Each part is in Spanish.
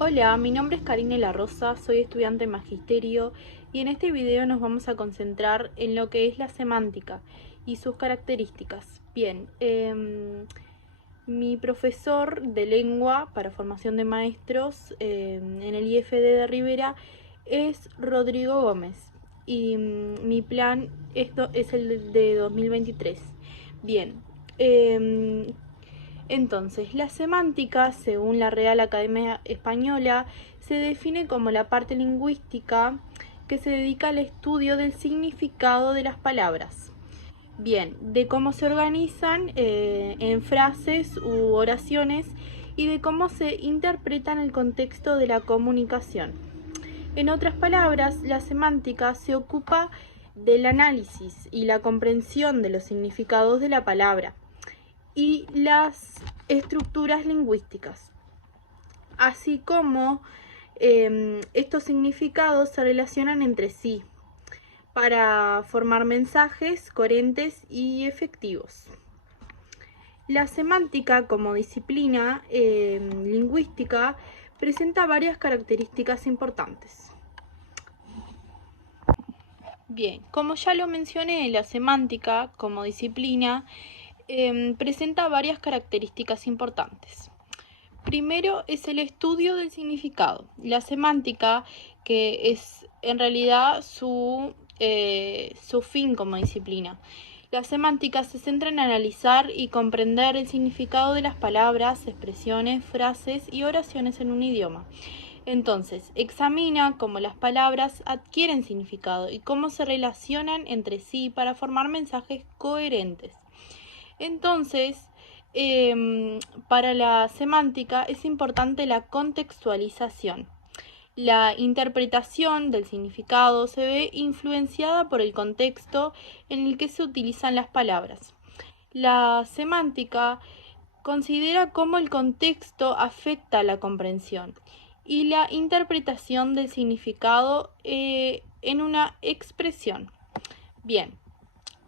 Hola, mi nombre es Karine La Rosa, soy estudiante en Magisterio y en este video nos vamos a concentrar en lo que es la semántica y sus características. Bien, mi profesor de lengua para formación de maestros en el IFD de Rivera es Rodrigo Gómez y mi plan es el de 2023. Bien, entonces, la semántica, según la Real Academia Española, se define como la parte lingüística que se dedica al estudio del significado de las palabras. Bien, de cómo se organizan en frases u oraciones y de cómo se interpreta en el contexto de la comunicación. En otras palabras, la semántica se ocupa del análisis y la comprensión de los significados de la palabra y las estructuras lingüísticas, así como estos significados se relacionan entre sí para formar mensajes coherentes y efectivos. La semántica como disciplina lingüística presenta varias características importantes. Bien, como ya lo mencioné, la semántica como disciplina presenta varias características importantes. Primero es el estudio del significado. La semántica, que es en realidad su fin como disciplina. La semántica se centra en analizar y comprender el significado de las palabras, expresiones, frases y oraciones en un idioma. Entonces, examina cómo las palabras adquieren significado y cómo se relacionan entre sí para formar mensajes coherentes. Entonces, para la semántica es importante la contextualización. La interpretación del significado se ve influenciada por el contexto en el que se utilizan las palabras. La semántica considera cómo el contexto afecta la comprensión y la interpretación del significado en una expresión. Bien,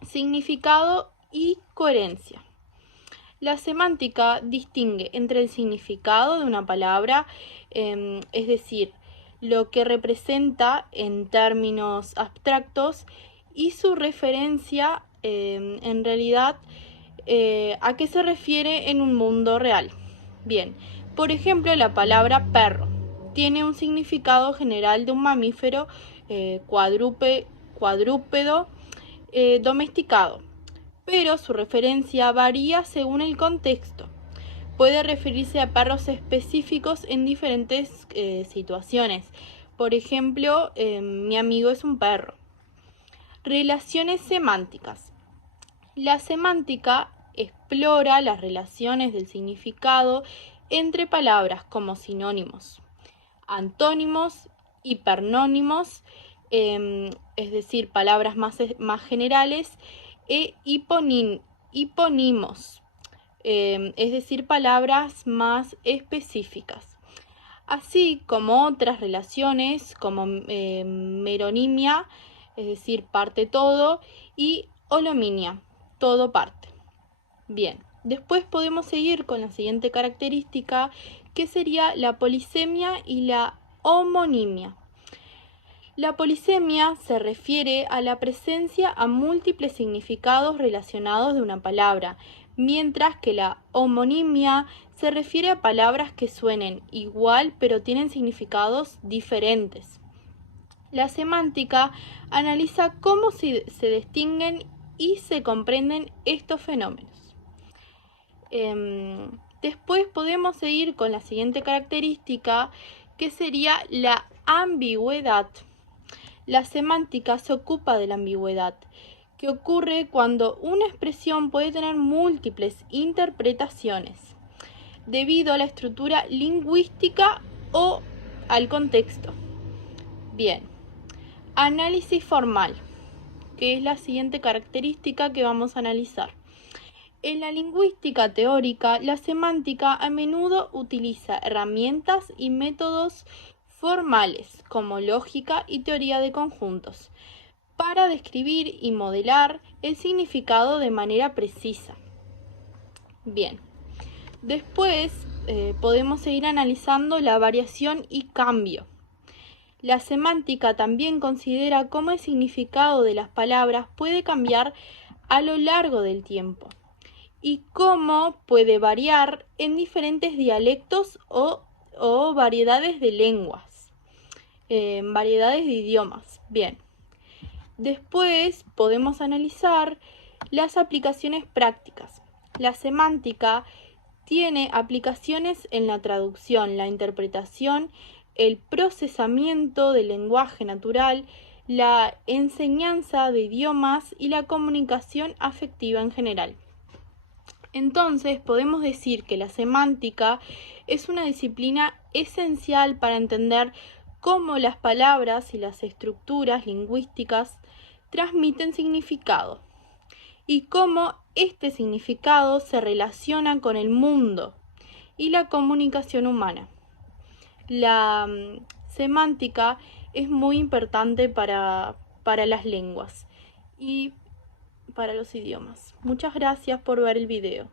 significado y coherencia. La semántica distingue entre el significado de una palabra, es decir, lo que representa en términos abstractos, y su referencia, en realidad, a qué se refiere en un mundo real. Bien, por ejemplo, la palabra perro tiene un significado general de un mamífero cuadrúpedo domesticado, pero su referencia varía según el contexto. Puede referirse a perros específicos en diferentes situaciones. Por ejemplo, mi amigo es un perro. Relaciones semánticas. La semántica explora las relaciones del significado entre palabras como sinónimos, antónimos, hipernónimos, es decir, palabras más generales, e hiponimos, es decir, palabras más específicas, así como otras relaciones como meronimia, es decir, parte todo, y holominia, todo parte. Bien, después podemos seguir con la siguiente característica, que sería la polisemia y la homonimia. La polisemia se refiere a la presencia a múltiples significados relacionados de una palabra, mientras que la homonimia se refiere a palabras que suenen igual pero tienen significados diferentes. La semántica analiza cómo se distinguen y se comprenden estos fenómenos. Después podemos seguir con la siguiente característica, que sería la ambigüedad. La semántica se ocupa de la ambigüedad, que ocurre cuando una expresión puede tener múltiples interpretaciones, debido a la estructura lingüística o al contexto. Bien, análisis formal, que es la siguiente característica que vamos a analizar. En la lingüística teórica, la semántica a menudo utiliza herramientas y métodos formales como lógica y teoría de conjuntos para describir y modelar el significado de manera precisa. Bien, después podemos seguir analizando la variación y cambio. La semántica también considera cómo el significado de las palabras puede cambiar a lo largo del tiempo y cómo puede variar en diferentes dialectos o variedades de lenguas, variedades de idiomas. Bien. Después podemos analizar las aplicaciones prácticas. La semántica tiene aplicaciones en la traducción, la interpretación, el procesamiento del lenguaje natural, la enseñanza de idiomas y la comunicación afectiva en general. Entonces, podemos decir que la semántica es una disciplina esencial para entender cómo las palabras y las estructuras lingüísticas transmiten significado y cómo este significado se relaciona con el mundo y la comunicación humana. La semántica es muy importante para las lenguas y para los idiomas. Muchas gracias por ver el video.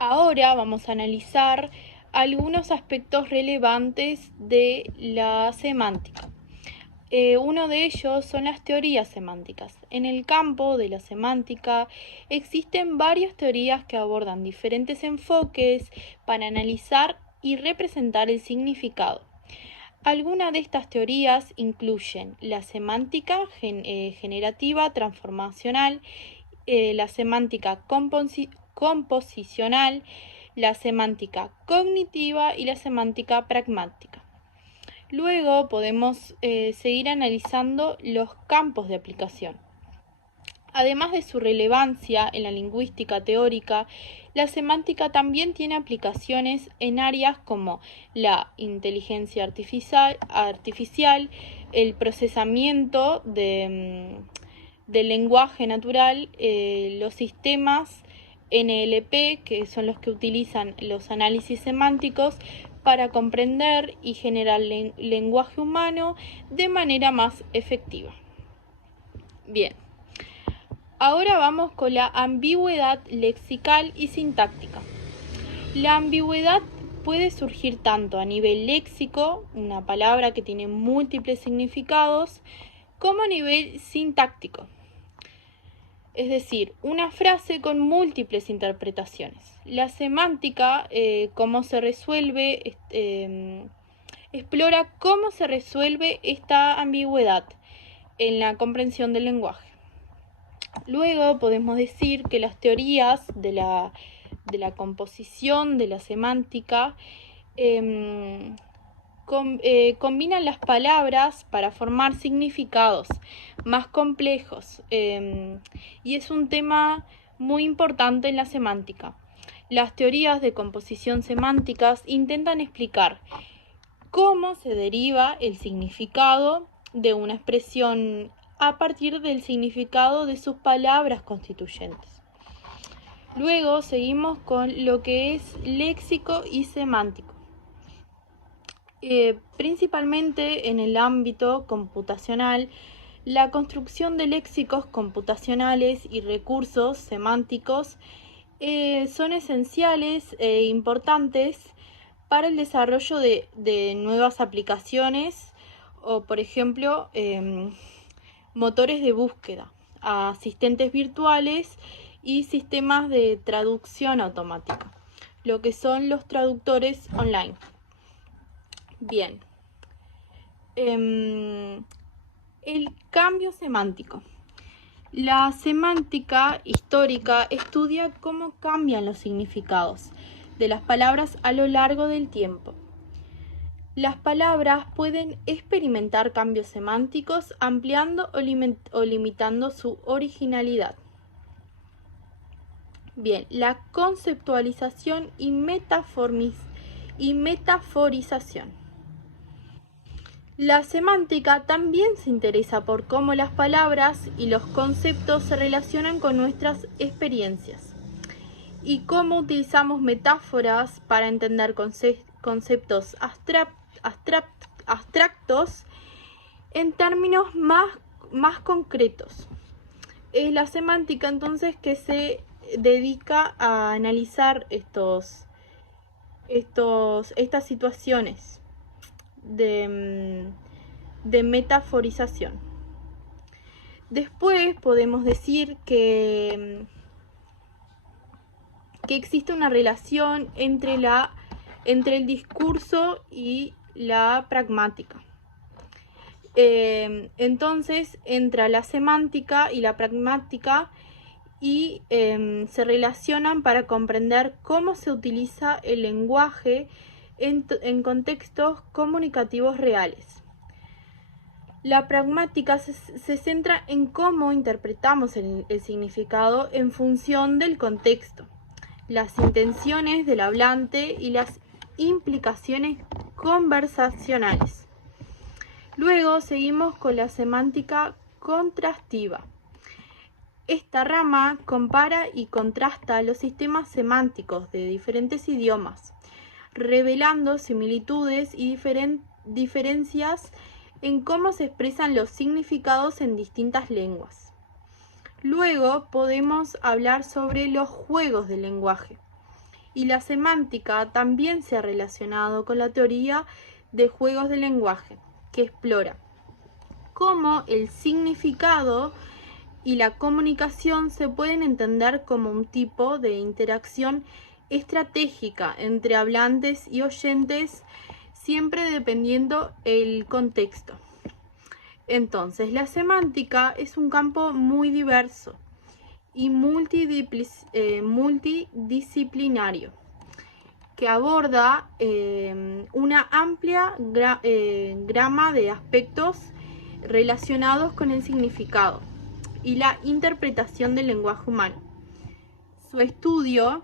Ahora vamos a analizar algunos aspectos relevantes de la semántica. Uno de ellos son las teorías semánticas. En el campo de la semántica existen varias teorías que abordan diferentes enfoques para analizar y representar el significado. Algunas de estas teorías incluyen la semántica generativa transformacional, la semántica composicional, la semántica cognitiva y la semántica pragmática. Luego podemos seguir analizando los campos de aplicación. Además de su relevancia en la lingüística teórica, la semántica también tiene aplicaciones en áreas como la inteligencia artificial, el procesamiento del lenguaje natural, los sistemas NLP, que son los que utilizan los análisis semánticos para comprender y generar lenguaje humano de manera más efectiva. Bien, ahora vamos con la ambigüedad lexical y sintáctica. La ambigüedad puede surgir tanto a nivel léxico, una palabra que tiene múltiples significados, como a nivel sintáctico, es decir, una frase con múltiples interpretaciones. La semántica, cómo se resuelve, explora cómo se resuelve esta ambigüedad en la comprensión del lenguaje. Luego podemos decir que las teorías de la composición de la semántica combinan las palabras para formar significados más complejos y es un tema muy importante en la semántica. Las teorías de composición semánticas intentan explicar cómo se deriva el significado de una expresión a partir del significado de sus palabras constituyentes. Luego seguimos con lo que es léxico y semántico. Principalmente en el ámbito computacional, la construcción de léxicos computacionales y recursos semánticos son esenciales e importantes para el desarrollo de nuevas aplicaciones o, por ejemplo, motores de búsqueda, asistentes virtuales y sistemas de traducción automática, lo que son los traductores online. Bien, el cambio semántico. La semántica histórica estudia cómo cambian los significados de las palabras a lo largo del tiempo. Las palabras pueden experimentar cambios semánticos ampliando o limitando su originalidad. Bien, la conceptualización y metaforización. La semántica también se interesa por cómo las palabras y los conceptos se relacionan con nuestras experiencias y cómo utilizamos metáforas para entender conceptos abstractos en términos más concretos. Es la semántica entonces que se dedica a analizar estos estas situaciones de metaforización. Después podemos decir que existe una relación entre el discurso y la pragmática. Entonces entra la semántica y la pragmática y se relacionan para comprender cómo se utiliza el lenguaje en contextos comunicativos reales. La pragmática se centra en cómo interpretamos el significado en función del contexto, las intenciones del hablante y las implicaciones conversacionales. Luego seguimos con la semántica contrastiva. Esta rama compara y contrasta los sistemas semánticos de diferentes idiomas, revelando similitudes y diferencias en cómo se expresan los significados en distintas lenguas. Luego podemos hablar sobre los juegos del lenguaje. Y la semántica también se ha relacionado con la teoría de juegos del lenguaje, que explora cómo el significado y la comunicación se pueden entender como un tipo de interacción estratégica entre hablantes y oyentes, siempre dependiendo el contexto. Entonces, la semántica es un campo muy diverso y multidisciplinario que aborda una amplia gama de aspectos relacionados con el significado y la interpretación del lenguaje humano. Su estudio